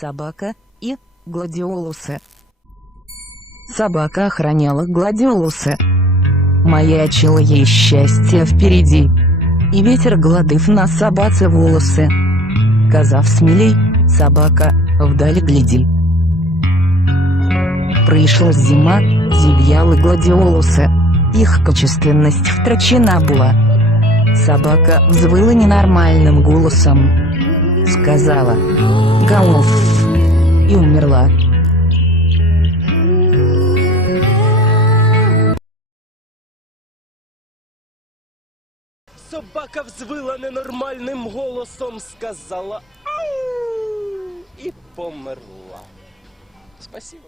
собака и гладиолусы. Собака охраняла гладиолусы. Маячило ей счастье впереди, и ветер, гладив на собаце волосы. Казав смелей, собака вдали гляди. Прийшла зима, зів'яли гладиолусы, их качественность втрачена была. Собака взвыла ненормальным голосом, сказала «Гауф» и умерла. Собака взвила ненормальним голосом, сказала «Ау!» и померла. Спасибо.